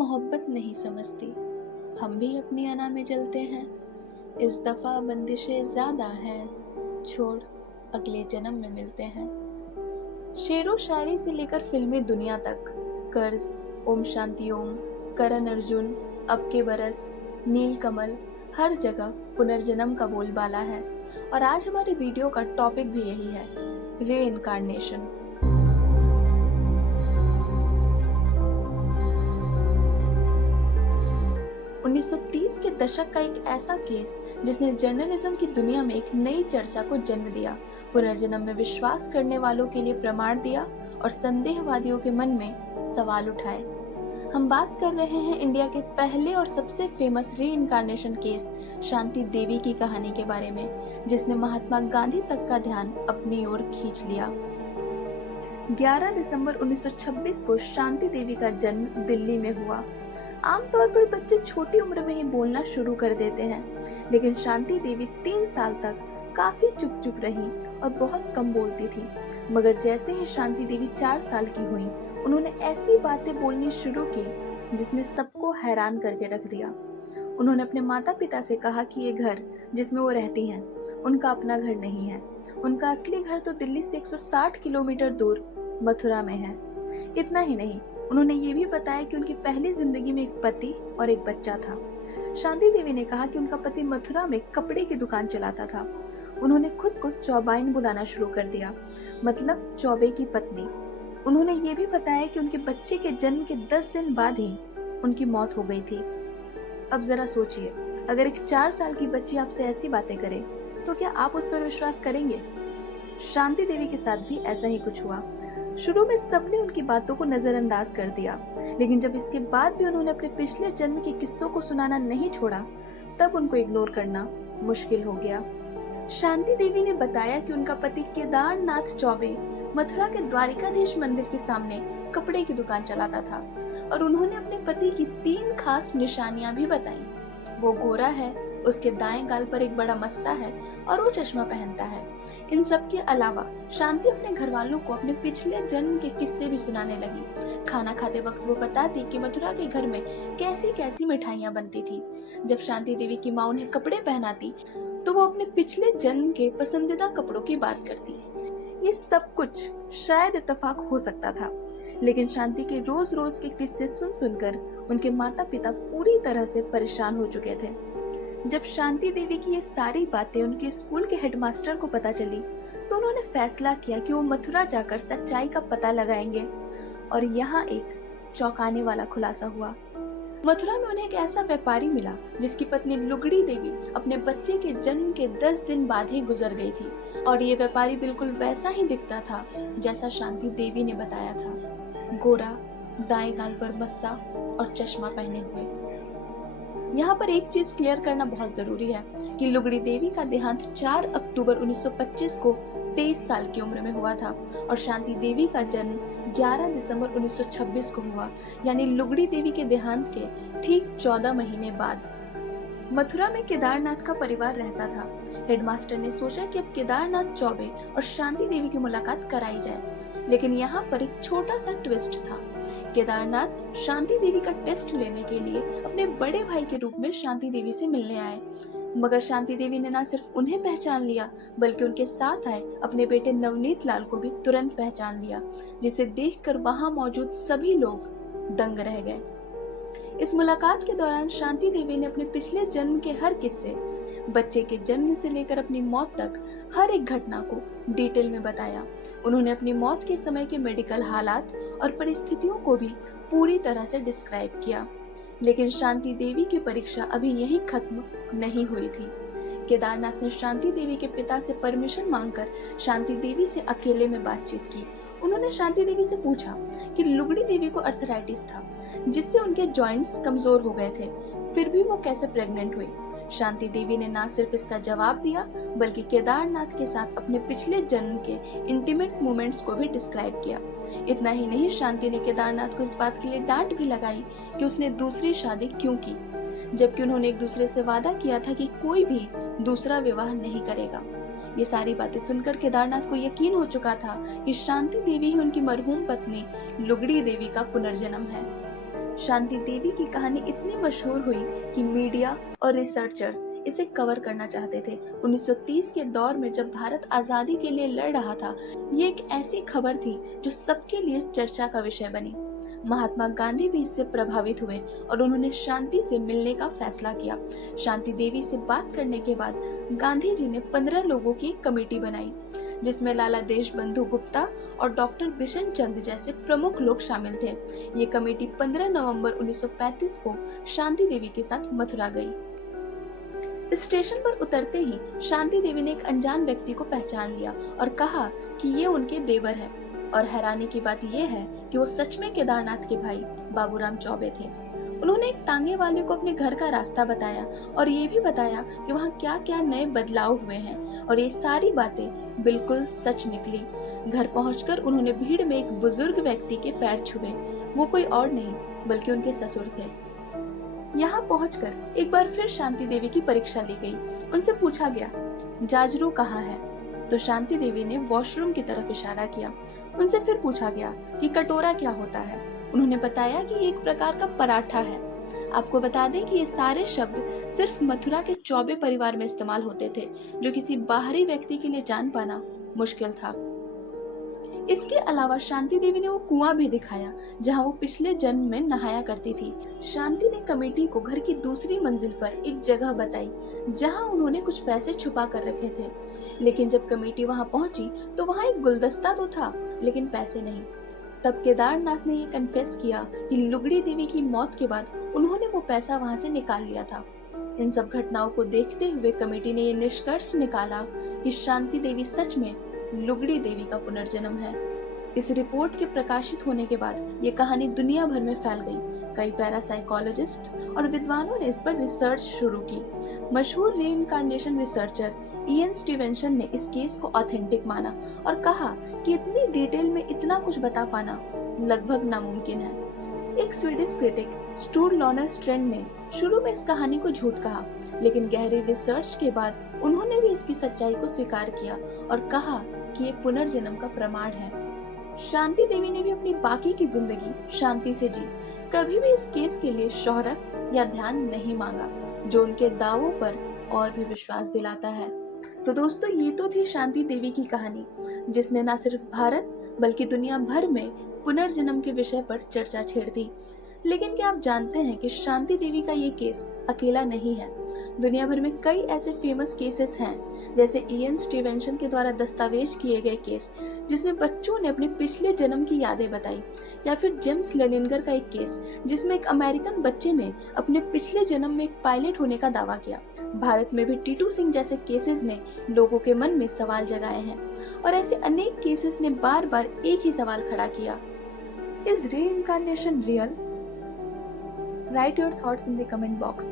मोहब्बत नहीं समझती, हम भी अपनी अना में जलते हैं। इस दफा बंदिशें ज्यादा हैं, छोड़ अगले जन्म में मिलते हैं। शेरो शायरी से लेकर फिल्मी दुनिया तक, कर्ज, ओम शांति ओम, करण अर्जुन, अब के बरस, नील कमल, हर जगह पुनर्जन्म का बोलबाला है। और आज हमारी वीडियो का टॉपिक भी यही है, री इनकारनेशन। 1930 के दशक का एक ऐसा केस जिसने जर्नलिज्म की दुनिया में एक नई चर्चा को जन्म दिया, पुनर्जन्म में विश्वास करने वालों के लिए प्रमाण दिया और संदेहवादियों के मन में सवाल उठाए। हम बात कर रहे हैं इंडिया के पहले और सबसे फेमस री इनकारनेशन केस शांति देवी की कहानी के बारे में, जिसने महात्मा गांधी तक का ध्यान अपनी ओर खींच लिया। 11 दिसंबर 1926 को शांति देवी का जन्म दिल्ली में हुआ। आमतौर पर बच्चे छोटी उम्र में ही बोलना शुरू कर देते हैं, लेकिन शांति देवी 3 साल तक काफी चुप रही और बहुत कम बोलती थी। मगर जैसे ही शांति देवी 4 साल की हुई, उन्होंने ऐसी बातें बोलनी शुरू की जिसने सबको हैरान करके रख दिया। उन्होंने अपने माता पिता से कहा कि ये घर जिसमें वो रहती हैं, उनका अपना घर नहीं है। उनका असली घर तो दिल्ली से 160 किलोमीटर दूर मथुरा में है। इतना ही नहीं, उन्होंने ये भी बताया कि उनकी पहली जिंदगी में एक पति और एक बच्चा था। शांति देवी ने कहा कि उनका पति मथुरा में कपड़े की दुकान चलाता था। उन्होंने खुद को चौबाइन बुलाना शुरू कर दिया, मतलब चौबे की पत्नी। उन्होंने ये भी बताया कि उनके बच्चे के जन्म के 10 दिन बाद ही उनकी मौत हो गई थी। अब जरा सोचिए, अगर एक 4 साल की बच्ची आपसे ऐसी बातें करे तो क्या आप उस पर विश्वास करेंगे? शांति देवी के साथ भी ऐसा ही कुछ हुआ। शुरू में सबने उनकी बातों को नजरअंदाज कर दिया, लेकिन जब इसके बाद भी उन्होंने अपने पिछले जन्म के किस्सों को सुनाना नहीं छोड़ा, तब उनको इग्नोर करना मुश्किल हो गया। शांति देवी ने बताया कि उनका पति केदारनाथ चौबे मथुरा के द्वारिकाधीश मंदिर के सामने कपड़े की दुकान चलाता था, और उन्होंने अपने पति की 3 खास निशानियां भी बताई। वो गोरा है, उसके दाएं गाल पर एक बड़ा मस्सा है और वो चश्मा पहनता है। इन सब के अलावा शांति अपने घर वालों को अपने पिछले जन्म के किस्से भी सुनाने लगी। खाना खाते वक्त वो बताती कि मथुरा के घर में कैसी कैसी मिठाइयाँ बनती थी। जब शांति देवी की माँ उन्हें कपड़े पहनाती तो वो अपने पिछले जन्म के पसंदीदा कपड़ों की बात करती। ये सब कुछ शायद इत्तेफाक हो सकता था, लेकिन शांति के रोज रोज के किस्से सुन सुनकर उनके माता पिता पूरी तरह से परेशान हो चुके थे। जब शांति देवी की ये सारी बातें उनके स्कूल के हेडमास्टर को पता चली, तो उन्होंने फैसला किया कि वो मथुरा जाकर सच्चाई का पता लगाएंगे। और यहाँ एक चौंकाने वाला खुलासा हुआ। मथुरा में उन्हें एक ऐसा व्यापारी मिला जिसकी पत्नी लुगड़ी देवी अपने बच्चे के जन्म के 10 दिन बाद ही गुजर गई थी, और ये व्यापारी बिल्कुल वैसा ही दिखता था जैसा शांति देवी ने बताया था। गोरा, दाएं गाल पर मस्सा और चश्मा पहने हुए। यहाँ पर एक चीज क्लियर करना बहुत जरूरी है कि लुगड़ी देवी का देहांत 4 अक्टूबर 1925 को 23 साल की उम्र में हुआ था, और शांति देवी का जन्म 11 दिसंबर 1926 को हुआ, यानी लुगड़ी देवी के देहांत के ठीक 14 महीने बाद। मथुरा में केदारनाथ का परिवार रहता था। हेडमास्टर ने सोचा कि अब केदारनाथ चौबे और शांति देवी की मुलाकात कराई जाए, लेकिन यहाँ पर एक छोटा सा ट्विस्ट था। केदारनाथ शांति देवी का टेस्ट लेने के लिए अपने बड़े भाई के रूप में शांति देवी से मिलने आए, मगर शांति देवी ने न सिर्फ उन्हें पहचान लिया, बल्कि उनके साथ आए अपने बेटे नवनीत लाल को भी तुरंत पहचान लिया, जिसे देखकर वहां मौजूद सभी लोग दंग रह गए। इस मुलाकात के दौरान शांति देवी ने अपने पिछले जन्म के हर किस्से, बच्चे के जन्म से लेकर अपनी मौत तक हर एक घटना को डिटेल में बताया। उन्होंने अपनी मौत के समय के मेडिकल हालात और परिस्थितियों को भी पूरी तरह से डिस्क्राइब किया। लेकिन शांति देवी की परीक्षा अभी यहीं खत्म नहीं हुई थी। केदारनाथ ने शांति देवी के पिता से परमिशन मांगकर शांति देवी से अकेले में बातचीत की। उन्होंने शांति देवी से पूछा कि लुगड़ी देवी को अर्थराइटिस था, जिससे उनके जॉइंट्स कमजोर हो गए थे, फिर भी वो कैसे प्रेग्नेंट हुई। शांति देवी ने ना सिर्फ इसका जवाब दिया, बल्कि केदारनाथ के साथ अपने पिछले जन्म के इंटीमेट मोमेंट्स को भी डिस्क्राइब किया। इतना ही नहीं, शांति ने केदारनाथ को इस बात के लिए डांट भी लगाई कि उसने दूसरी शादी क्यों की, जबकि उन्होंने एक दूसरे से वादा किया था कि कोई भी दूसरा विवाह नहीं करेगा। ये सारी बातें सुनकर केदारनाथ को यकीन हो चुका था कि शांति देवी ही उनकी मरहूम पत्नी लुगड़ी देवी का पुनर्जन्म है। शांति देवी की कहानी इतनी मशहूर हुई कि मीडिया और रिसर्चर्स इसे कवर करना चाहते थे। 1930 के दौर में जब भारत आजादी के लिए लड़ रहा था, ये एक ऐसी खबर थी जो सबके लिए चर्चा का विषय बनी। महात्मा गांधी भी इससे प्रभावित हुए और उन्होंने शांति से मिलने का फैसला किया। शांति देवी से बात करने के बाद गांधी जी ने 15 लोगों की एक कमेटी बनाई, जिसमें लाला देशबंधु गुप्ता और डॉक्टर बिशन चंद्र जैसे प्रमुख लोग शामिल थे। ये कमेटी 15 नवंबर 1935 को शांति देवी के साथ मथुरा गई। स्टेशन पर उतरते ही शांति देवी ने एक अनजान व्यक्ति को पहचान लिया और कहा कि ये उनके देवर है। और हैरानी की बात यह है कि वो सच में केदारनाथ के भाई बाबूराम चौबे थे। उन्होंने एक तांगे वाले को अपने घर का रास्ता बताया और ये भी बताया कि वहाँ क्या क्या नए बदलाव हुए हैं, और ये सारी बातें बिल्कुल सच निकली। घर पहुंचकर उन्होंने भीड़ में एक बुजुर्ग व्यक्ति के पैर छुए। वो कोई और नहीं बल्कि उनके ससुर थे। यहाँ पहुंचकर एक बार फिर शांति देवी की परीक्षा ली गई। उनसे पूछा गया, जाजरू कहाँ है? तो शांति देवी ने वॉशरूम की तरफ इशारा किया। उनसे फिर पूछा गया कि कटोरा क्या होता है। उन्होंने बताया कि ये एक प्रकार का पराठा है। आपको बता दें कि ये सारे शब्द सिर्फ मथुरा के चौबे परिवार में इस्तेमाल होते थे, जो किसी बाहरी व्यक्ति के लिए जान पाना मुश्किल था। इसके अलावा शांति देवी ने वो कुआं भी दिखाया जहां वो पिछले जन्म में नहाया करती थी। शांति ने कमेटी को घर की दूसरी मंजिल पर एक जगह बताई जहां उन्होंने कुछ पैसे छुपा कर रखे थे। लेकिन जब कमेटी वहां पहुंची तो वहां एक गुलदस्ता तो था, लेकिन पैसे नहीं। तब केदारनाथ ने ये कन्फेस किया कि लुगड़ी देवी की मौत के बाद उन्होंने वो पैसा वहां से निकाल लिया था। इन सब घटनाओं को देखते हुए कमेटी ने ये निष्कर्ष निकाला कि शांति देवी सच में लुगड़ी देवी का पुनर्जन्म है। इस रिपोर्ट के प्रकाशित होने के बाद ये कहानी दुनिया भर में फैल गई। कई पैरासाइकोलॉजिस्ट्स और विद्वानों ने इस पर रिसर्च शुरू की। मशहूर रीइंकार्नेशन रिसर्चर इयन स्टीवेंसन ने इस केस को ऑथेंटिक माना और कहा कि इतनी डिटेल में इतना कुछ बता पाना लगभग नामुमकिन है। एक स्वीडिश क्रिटिक स्टूर लॉनर स्ट्रेंड ने शुरू में इस कहानी को झूठ कहा, लेकिन गहरी रिसर्च के बाद उन्होंने भी इसकी सच्चाई को स्वीकार किया और कहा कि ये पुनर्जन्म का प्रमाण है। शांति देवी ने भी अपनी बाकी की जिंदगी शांति से जी। कभी भी इस केस के लिए शोहरत या ध्यान नहीं मांगा, जो उनके दावों पर और भी विश्वास दिलाता है। तो दोस्तों, ये तो थी शांति देवी की कहानी, जिसने न सिर्फ भारत बल्कि दुनिया भर में पुनर्जन्म के विषय पर चर्चा छेड़ दी। लेकिन क्या आप जानते हैं कि शांति देवी का ये केस अकेला नहीं है। दुनिया भर में कई ऐसे फेमस केसेस हैं, जैसे इयन स्टीवेंसन के द्वारा दस्तावेज किए गए केस जिसमें बच्चों ने अपने पिछले जन्म की यादें बताई, या फिर जेम्स लेनिंगर का एक केस जिसमें एक अमेरिकन बच्चे ने अपने पिछले जन्म में एक पायलट होने का दावा किया। भारत में भी टीटू सिंह जैसे केसेस ने लोगों के मन में सवाल जगाए हैं, और ऐसे अनेक केसेस ने बार बार एक ही सवाल खड़ा किया, is reincarnation real? Write your thoughts in the comment box.